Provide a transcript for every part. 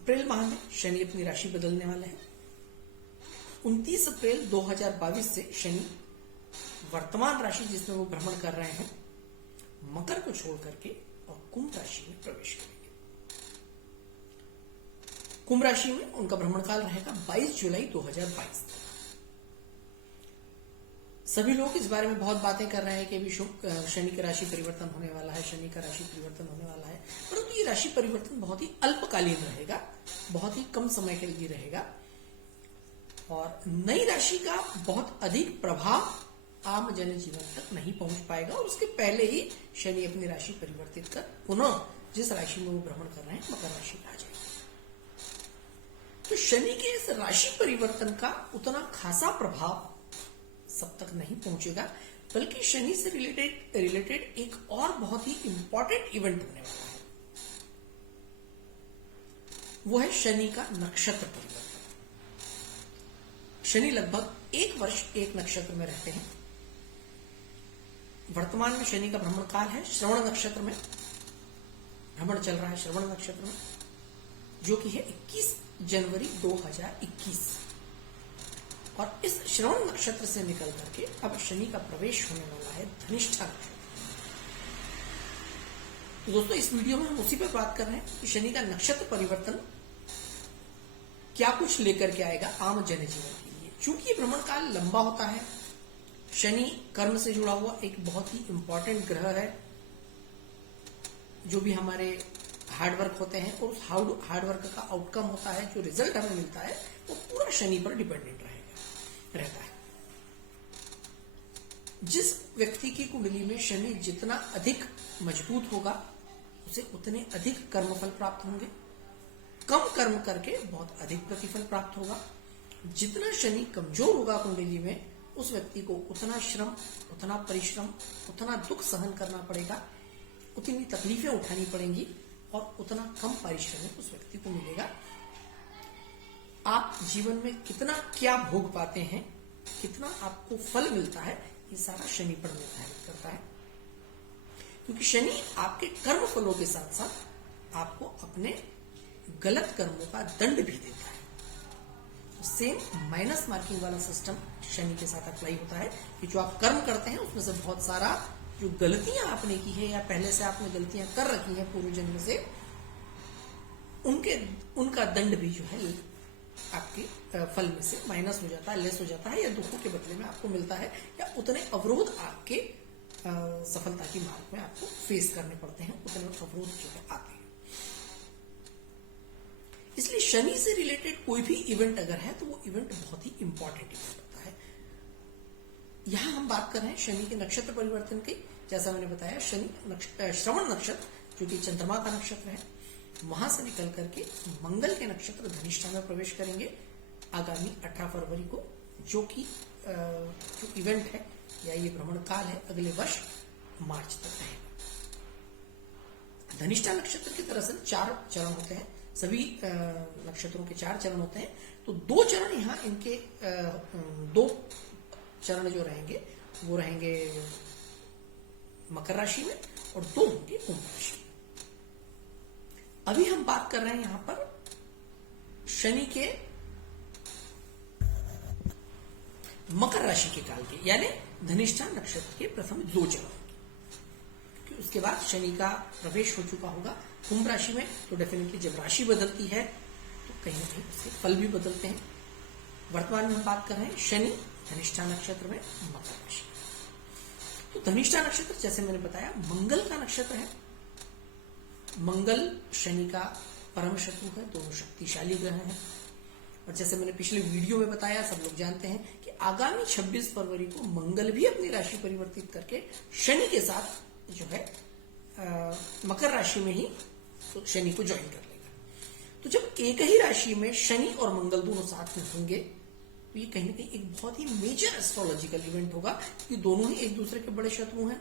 अप्रैल माह में शनि अपनी राशि बदलने वाले हैं। 29 अप्रैल 2022 से शनि वर्तमान राशि जिसमें वो भ्रमण कर रहे हैं मकर को छोड़ करके और कुंभ राशि में प्रवेश करेंगे। कुंभ राशि में उनका भ्रमण काल रहेगा 22 जुलाई 2022 तक। सभी लोग इस बारे में बहुत बातें कर रहे हैं कि अभी शनि का राशि परिवर्तन होने वाला है, शनि का राशि परिवर्तन होने वाला है, परंतु ये राशि परिवर्तन बहुत ही अल्पकालीन रहेगा, बहुत ही कम समय के लिए रहेगा और नई राशि का बहुत अधिक प्रभाव आम जनजीवन तक नहीं पहुंच पाएगा और उसके पहले ही शनि अपनी राशि परिवर्तित कर पुनः जिस राशि में वो भ्रमण कर रहे हैं मकर राशि में आ जाएगा। तो शनि के इस राशि परिवर्तन का उतना खासा प्रभाव सब तक नहीं पहुंचेगा, बल्कि शनि से रिलेटेड एक और बहुत ही इंपॉर्टेंट इवेंट होने वाला है, वो है शनि का नक्षत्र परिवर्तन। शनि लगभग 1 वर्ष एक नक्षत्र में रहते हैं। वर्तमान में शनि का भ्रमण काल है श्रवण नक्षत्र में भ्रमण चल रहा है, श्रवण नक्षत्र में, जो कि है 21 जनवरी 2021 और इस श्रवण नक्षत्र से निकल करके अब शनि का प्रवेश होने वाला है धनिष्ठा नक्षत्र। तो दोस्तों इस वीडियो में हम उसी पर बात कर रहे हैं कि शनि का नक्षत्र परिवर्तन क्या कुछ लेकर के आएगा आम जनजीवन के लिए। चूंकि ये भ्रमण काल लंबा होता है, शनि कर्म से जुड़ा हुआ एक बहुत ही इंपॉर्टेंट ग्रह है, जो भी हमारे हार्डवर्क होते हैं और उस हार्डवर्क का आउटकम होता है, जो रिजल्ट हमें मिलता है वो पूरा शनि पर डिपेंडेंट रहता है। जिस व्यक्ति की कुंडली में शनि जितना अधिक मजबूत होगा उसे उतने अधिक कर्मफल प्राप्त होंगे, कम कर्म करके बहुत अधिक प्रतिफल प्राप्त होगा। जितना शनि कमजोर होगा कुंडली में उस व्यक्ति को उतना श्रम, उतना परिश्रम, उतना दुख सहन करना पड़ेगा, उतनी तकलीफें उठानी पड़ेंगी और उतना कम पारिश्रमिक उस व्यक्ति को मिलेगा। आप जीवन में कितना क्या भोग पाते हैं, कितना आपको फल मिलता है, ये सारा शनि पर निर्धारित करता है, क्योंकि शनि आपके कर्म फलों के साथ साथ आपको अपने गलत कर्मों का दंड भी देता है। तो सेम माइनस मार्किंग वाला सिस्टम शनि के साथ अप्लाई होता है कि जो आप कर्म करते हैं उसमें से बहुत सारा जो गलतियां आपने की है या पहले से आपने गलतियां कर रखी हैं पूर्व जन्म से, उनका दंड भी जो है आपके फल में से माइनस हो जाता है, लेस हो जाता है, या दुखों के बदले में आपको मिलता है, या उतने अवरोध आपके सफलता की मार्ग में आपको फेस करने पड़ते हैं, उतने अवरोध जो है आते हैं। इसलिए शनि से रिलेटेड कोई भी इवेंट अगर है तो वो इवेंट बहुत ही इंपॉर्टेंट इवेंट होता है। यहां हम बात कर रहे हैं शनि के नक्षत्र परिवर्तन की। जैसा मैंने बताया, शनि श्रवण नक्षत्र जो कि चंद्रमा का नक्षत्र है, वहां से निकल करके मंगल के नक्षत्र धनिष्ठा में प्रवेश करेंगे आगामी 18 फरवरी को, जो कि जो इवेंट है या ये भ्रमण काल है अगले वर्ष मार्च तक रहेगा। धनिष्ठा नक्षत्र की दरअसल 4 चरण होते हैं, सभी नक्षत्रों के 4 चरण होते हैं। तो 2 चरण यहाँ इनके 2 चरण जो रहेंगे वो रहेंगे मकर राशि में और 2 होंगे कुंभ राशि में। अभी हम बात कर रहे हैं यहां पर शनि के मकर राशि के काल के, यानी धनिष्ठा नक्षत्र के प्रथम 2 चरण, क्योंकि उसके बाद शनि का प्रवेश हो चुका होगा कुंभ राशि में। तो डेफिनेटली जब राशि बदलती है तो कहीं ना कहीं उसके फल भी बदलते हैं। वर्तमान में हम बात कर रहे हैं शनि धनिष्ठा नक्षत्र में मकर राशि। तो धनिष्ठा नक्षत्र जैसे मैंने बताया मंगल का नक्षत्र है। मंगल शनि का परम शत्रु है, दोनों शक्तिशाली ग्रह हैं। और जैसे मैंने पिछले वीडियो में बताया, सब लोग जानते हैं कि आगामी 26 फरवरी को मंगल भी अपनी राशि परिवर्तित करके शनि के साथ जो है मकर राशि में ही तो शनि को ज्वाइन कर लेगा। तो जब एक ही राशि में शनि और मंगल दोनों साथ में होंगे तो ये कहीं ना कहीं एक बहुत ही मेजर एस्ट्रोलॉजिकल इवेंट होगा, कि दोनों ही एक दूसरे के बड़े शत्रु हैं।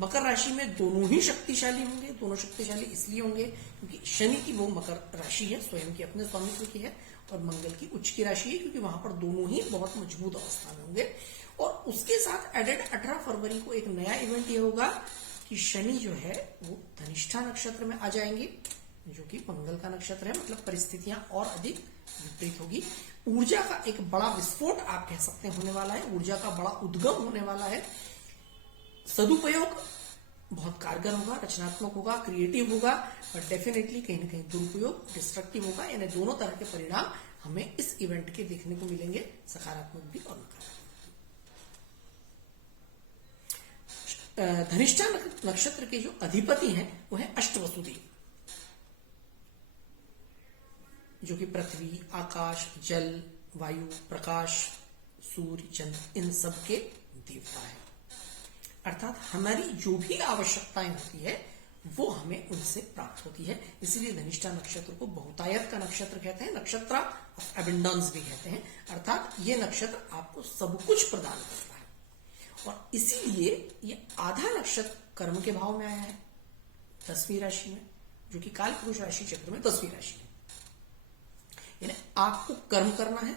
मकर राशि में दोनों ही शक्तिशाली होंगे। दोनों शक्तिशाली इसलिए होंगे क्योंकि शनि की वो मकर राशि है, स्वयं की अपने स्वामित्व की है, और मंगल की उच्च की राशि है, क्योंकि वहां पर दोनों ही बहुत मजबूत अवस्था में होंगे। और उसके साथ एडेड 18 फरवरी को एक नया इवेंट ये होगा कि शनि जो है वो धनिष्ठा नक्षत्र में आ जाएंगे जो कि मंगल का नक्षत्र है, मतलब परिस्थितियां और अधिक विपरीत होगी। ऊर्जा का एक बड़ा विस्फोट आप कह सकते हैं होने वाला है, ऊर्जा का बड़ा उद्गम होने वाला है। सदुपयोग बहुत कारगर होगा, रचनात्मक होगा, क्रिएटिव होगा, पर डेफिनेटली कहीं ना कहीं दुरुपयोग डिस्ट्रक्टिव होगा। यानी दोनों तरह के परिणाम हमें इस इवेंट के देखने को मिलेंगे, सकारात्मक भी और नकारात्मक। धनिष्ठा नक्षत्र के जो अधिपति हैं वो है अष्टवसुदेव, जो कि पृथ्वी, आकाश, जल, वायु, प्रकाश, सूर्य, चंद्र, इन सब के देवता है। अर्थात हमारी जो भी आवश्यकताएं होती है वो हमें उनसे प्राप्त होती है। इसलिए धनिष्ठा नक्षत्र को बहुतायत का नक्षत्र कहते हैं, नक्षत्र ऑफ एबंडेंस भी कहते हैं। अर्थात ये नक्षत्र आपको सब कुछ प्रदान करता है, और इसीलिए ये आधा नक्षत्र कर्म के भाव में आया है 10वीं राशि में, जो कि काल पुरुष राशि चक्र में 10वीं राशि है। यानी आपको कर्म करना है।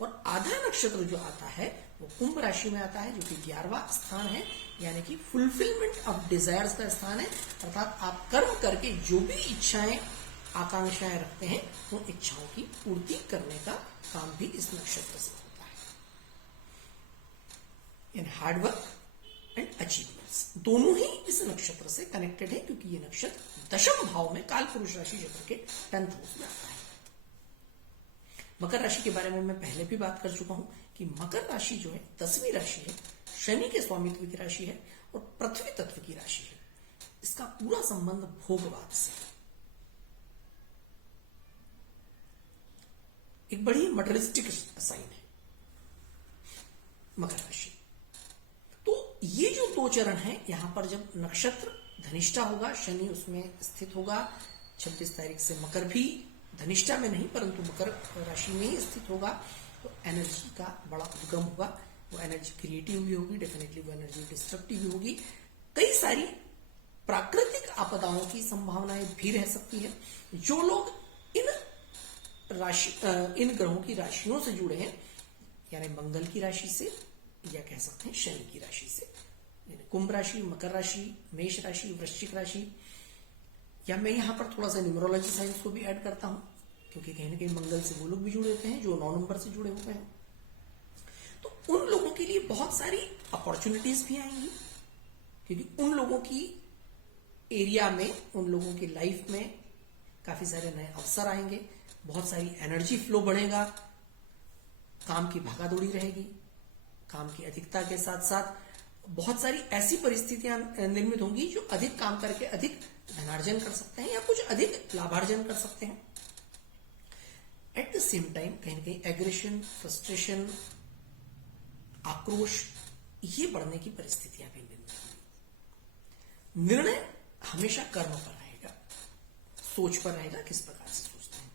और आधा नक्षत्र जो आता है वो कुंभ राशि में आता है, जो कि 11वां स्थान है, यानी कि फुलफिलमेंट ऑफ डिजायर्स का स्थान है। अर्थात आप कर्म करके जो भी इच्छाएं, आकांक्षाएं रखते हैं, उन इच्छाओं की पूर्ति करने का काम भी इस नक्षत्र से होता है। यानी हार्डवर्क एंड अचीवमेंट्स दोनों ही इस नक्षत्र से कनेक्टेड है, क्योंकि ये नक्षत्र दशम भाव में काल पुरुष राशि चक्र के 10th हाउस में आता है। मकर राशि के बारे में मैं पहले भी बात कर चुका हूं कि मकर राशि जो है 10वीं राशि है, शनि के स्वामित्व की राशि है और पृथ्वी तत्व की राशि है। इसका पूरा संबंध भोगवाद से, एक बड़ी मटेरियलिस्टिक साइन है मकर राशि। तो ये जो दो चरण है, यहां पर जब नक्षत्र धनिष्ठा होगा, शनि उसमें स्थित होगा 26 तारीख से, मकर भी धनिष्ठा में नहीं परंतु मकर राशि में ही स्थित होगा, तो एनर्जी का बड़ा उद्गम होगा। वो एनर्जी क्रिएटिव भी होगी, डेफिनेटली वो एनर्जी डिस्ट्रक्टिव भी होगी। कई सारी प्राकृतिक आपदाओं की संभावनाएं भी रह सकती है। जो लोग इन ग्रहों की राशियों से जुड़े हैं, यानी मंगल की राशि से या कह सकते हैं शनि की राशि से, कुंभ राशि, मकर राशि, मेष राशि, वृश्चिक राशि, या मैं यहां पर थोड़ा सा न्यूमरोलॉजी साइंस को भी ऐड करता हूं, क्योंकि कहीं ना कहीं मंगल से वो लोग भी जुड़े होते हैं जो 9 नंबर से जुड़े हुए हैं। तो उन लोगों के लिए बहुत सारी अपॉर्चुनिटीज भी आएंगी, क्योंकि उन लोगों की एरिया में, उन लोगों की लाइफ में काफी सारे नए अवसर आएंगे, बहुत सारी एनर्जी फ्लो बढ़ेगा, काम की भागादौड़ी रहेगी, काम की अधिकता के साथ साथ बहुत सारी ऐसी परिस्थितियां निर्मित होंगी जो अधिक काम करके अधिक धनार्जन कर सकते हैं या कुछ अधिक लाभार्जन कर सकते हैं। एट द सेम टाइम कहीं ना कहीं एग्रेशन, फ्रस्ट्रेशन, आक्रोश, ये बढ़ने की परिस्थितियां भी निर्मित होंगी। निर्णय हमेशा कर्म पर रहेगा, सोच पर रहेगा, किस प्रकार से सोचते हैं।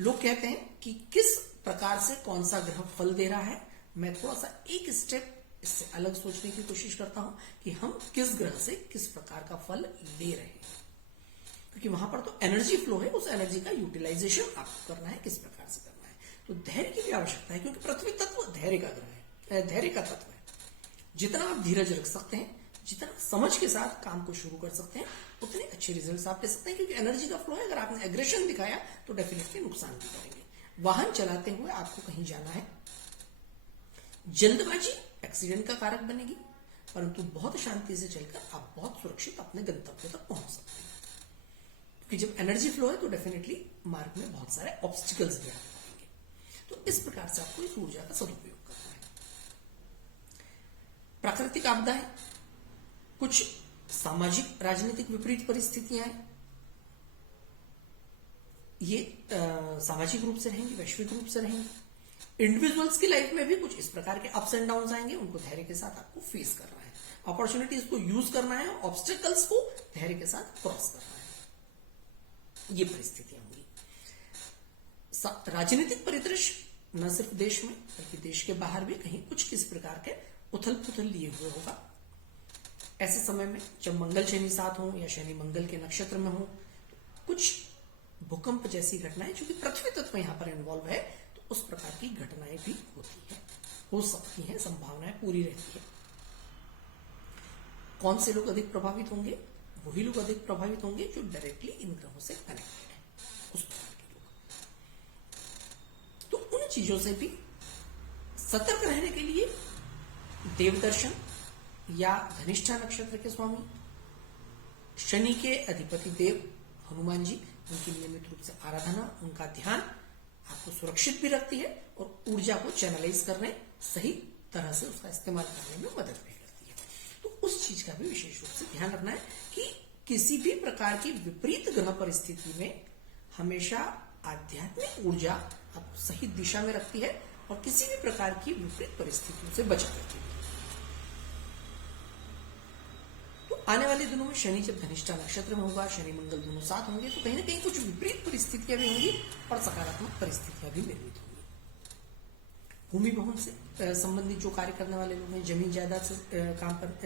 लोग कहते हैं कि किस प्रकार से कौन सा ग्रह फल दे रहा है। मैं थोड़ा सा एक स्टेप इससे अलग सोचने की कोशिश करता हूं कि हम किस ग्रह से किस प्रकार का फल ले रहे हैं, क्योंकि वहां पर तो एनर्जी फ्लो है, उस एनर्जी का यूटिलाइजेशन आपको करना है, किस प्रकार से करना है। तो धैर्य की भी आवश्यकता है, क्योंकि पृथ्वी तत्व धैर्य का ग्रह है, धैर्य का तत्व है। जितना आप धीरज रख सकते हैं, जितना समझ के साथ काम को शुरू कर सकते हैं, उतने अच्छे रिजल्ट्स आप ले सकते हैं, क्योंकि एनर्जी का फ्लो है। अगर आपने एग्रेशन दिखाया तो डेफिनेटली नुकसान भी करेंगे। वाहन चलाते हुए आपको कहीं जाना है, जल्दबाजी एक्सीडेंट का कारक बनेगी, परंतु बहुत शांति से चलकर आप बहुत सुरक्षित अपने गंतव्य तक पहुंच सकते हैं, क्योंकि जब एनर्जी फ्लो है तो डेफिनेटली मार्ग में बहुत सारे ऑब्स्टिकल्स भी आएंगे। तो इस प्रकार से आपको इस ऊर्जा का सदुपयोग करना है। प्राकृतिक आपदाएं, कुछ सामाजिक राजनीतिक विपरीत परिस्थितियां, ये सामाजिक रूप से रहेंगी, वैश्विक रूप से रहेंगी। इंडिविजुअल्स की लाइफ में भी कुछ इस प्रकार के अप्स एंड डाउन्स आएंगे, उनको धैर्य के साथ आपको फेस करना है, अपॉर्चुनिटीज को यूज करना है, ऑब्स्टिकल्स को धैर्य के साथ क्रॉस करना है। ये परिस्थितियां होंगी। राजनीतिक परिदृश्य न सिर्फ देश में बल्कि देश के बाहर भी कहीं कुछ किस प्रकार के उथल पुथल लिए हुए होगा। ऐसे समय में जब मंगल शनि साथ हो या शनि मंगल के नक्षत्र में हो, तो कुछ भूकंप जैसी घटनाएं, चूंकि पृथ्वी तत्व यहां पर इन्वॉल्व है, तो उस प्रकार की घटनाएं भी होती हैं, हो सकती हैं, संभावनाएं पूरी रहती है। कौन से लोग अधिक प्रभावित होंगे? वही लोग अधिक प्रभावित होंगे जो डायरेक्टली इन ग्रहों से कनेक्टेड है, उस प्रकार के लोग। तो उन चीजों से भी सतर्क रहने के लिए देवदर्शन या धनिष्ठा नक्षत्र के स्वामी शनि के अधिपति देव हनुमान जी, उनकी नियमित रूप से आराधना, उनका ध्यान आपको सुरक्षित भी रखती है और ऊर्जा को चैनलाइज करने, सही तरह से उसका इस्तेमाल करने में मदद भी करती है। तो उस चीज का भी विशेष रूप से ध्यान रखना है कि किसी भी प्रकार की विपरीत ग्रह परिस्थिति में हमेशा आध्यात्मिक ऊर्जा आपको सही दिशा में रखती है और किसी भी प्रकार की विपरीत परिस्थितियों से बचा करती है। तो आने वाले दिनों में शनि जब धनिष्ठा नक्षत्र में होगा, शनि मंगल दोनों साथ होंगे, तो कहीं ना कहीं कुछ विपरीत परिस्थितियां भी होंगी और सकारात्मक परिस्थितियां भी निर्मित होंगी। भूमि भवन से संबंधित जो कार्य करने वाले लोग हैं, जमीन जायदाद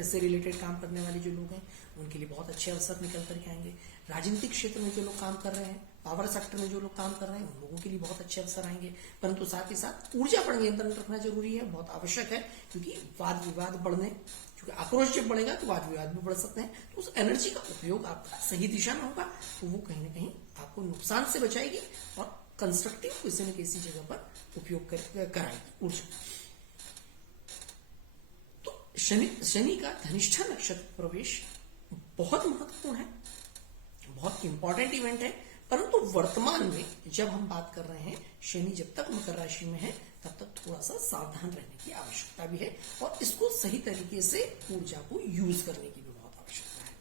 से रिलेटेड काम करने वाले जो लोग हैं, उनके लिए बहुत अच्छे अवसर निकल करके आएंगे। राजनीतिक क्षेत्र में जो लोग काम कर रहे हैं, पावर सेक्टर में जो लोग काम कर रहे हैं, उन लोगों के लिए बहुत अच्छे अवसर आएंगे। परंतु साथ ही साथ ऊर्जा पर नियंत्रण रखना जरूरी है, बहुत आवश्यक है, क्योंकि वाद विवाद बढ़ने, क्योंकि आक्रोश जब बढ़ेगा तो वाद विवाद भी बढ़ सकते हैं। तो उस एनर्जी का उपयोग आपका सही दिशा में होगा तो वो कहीं ना कहीं आपको नुकसान से बचाएगी और कंस्ट्रक्टिव किसी न किसी जगह पर उपयोग कराएगी ऊर्जा। तो शनि का धनिष्ठा नक्षत्र प्रवेश बहुत महत्वपूर्ण है, बहुत इंपॉर्टेंट इवेंट है। परंतु वर्तमान में जब हम बात कर रहे हैं, शनि जब तक मकर राशि में है तब तक थोड़ा सा सावधान रहने की आवश्यकता भी है और इसको सही तरीके से ऊर्जा को यूज करने की भी बहुत आवश्यकता है,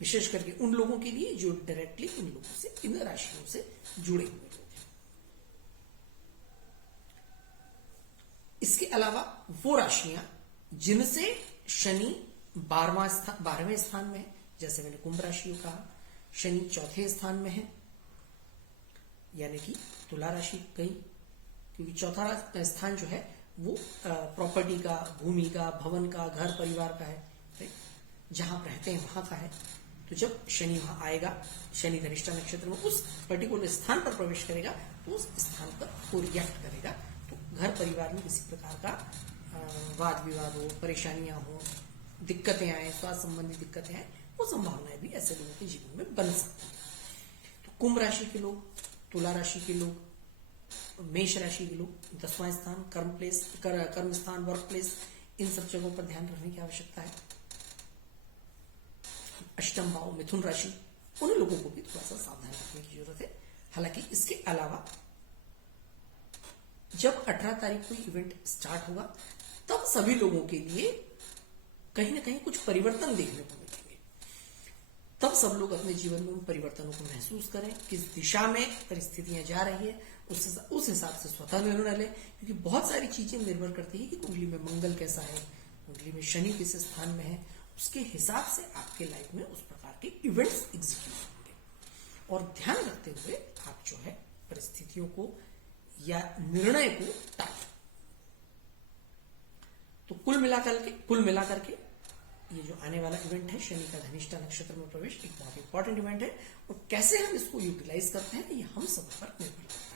विशेष करके उन लोगों के लिए जो डायरेक्टली इन लोगों से, इन राशियों से जुड़े हुए लोग हैं। इसके अलावा वो राशियां जिनसे शनि 12वें स्थान में है, जैसे मैंने कुंभ राशि को कहा, शनि 4थे स्थान में है, यानी कि तुला राशि गई, क्योंकि चौथा स्थान जो है वो प्रॉपर्टी का, भूमि का, भवन का, घर परिवार का है, राइट, जहां आप रहते हैं वहां का है। तो जब शनि वहां आएगा, शनि धनिष्ठा नक्षत्र में उस पर्टिकुलर स्थान पर प्रवेश करेगा तो उस स्थान पर वो रिएक्ट करेगा। तो घर परिवार में किसी प्रकार का वाद विवाद हो, परेशानियां हो, दिक्कतें आए, स्वास्थ्य संबंधी दिक्कतें आए, वो संभावनाएं भी ऐसे लोगों के जीवन में बन सकती है। तो कुंभ राशि के लोग, तुला राशि के लोग, मेष राशि के लोग 10वां स्थान, कर्म स्थान, वर्क प्लेस, इन सब जगहों पर ध्यान रखने की आवश्यकता है। अष्टम भाव मिथुन राशि, उन लोगों को भी थोड़ा सा सावधान रखने की जरूरत है। हालांकि इसके अलावा जब 18 तारीख को इवेंट स्टार्ट होगा तब सभी लोगों के लिए कहीं ना कहीं कुछ परिवर्तन देखने को मिलेंगे। तब सब लोग अपने जीवन में उन परिवर्तनों को महसूस करें, किस दिशा में परिस्थितियां जा रही है, उस हिसाब से स्वतः निर्णय लें, क्योंकि बहुत सारी चीजें निर्भर करती है कि कुंडली में मंगल कैसा है, कुंडली में शनि किस स्थान में है, उसके हिसाब से आपके लाइफ में उस प्रकार के इवेंट्स एग्जीक्यूट होंगे। और ध्यान रखते हुए आप जो है परिस्थितियों को या निर्णय को टालें। तो कुल मिलाकर के ये जो आने वाला इवेंट है, शनि का धनिष्ठा नक्षत्र में प्रवेश, एक बहुत इंपॉर्टेंट इवेंट है और कैसे हम इसको यूटिलाइज करते हैं ये हम सब पर निर्भर करता है।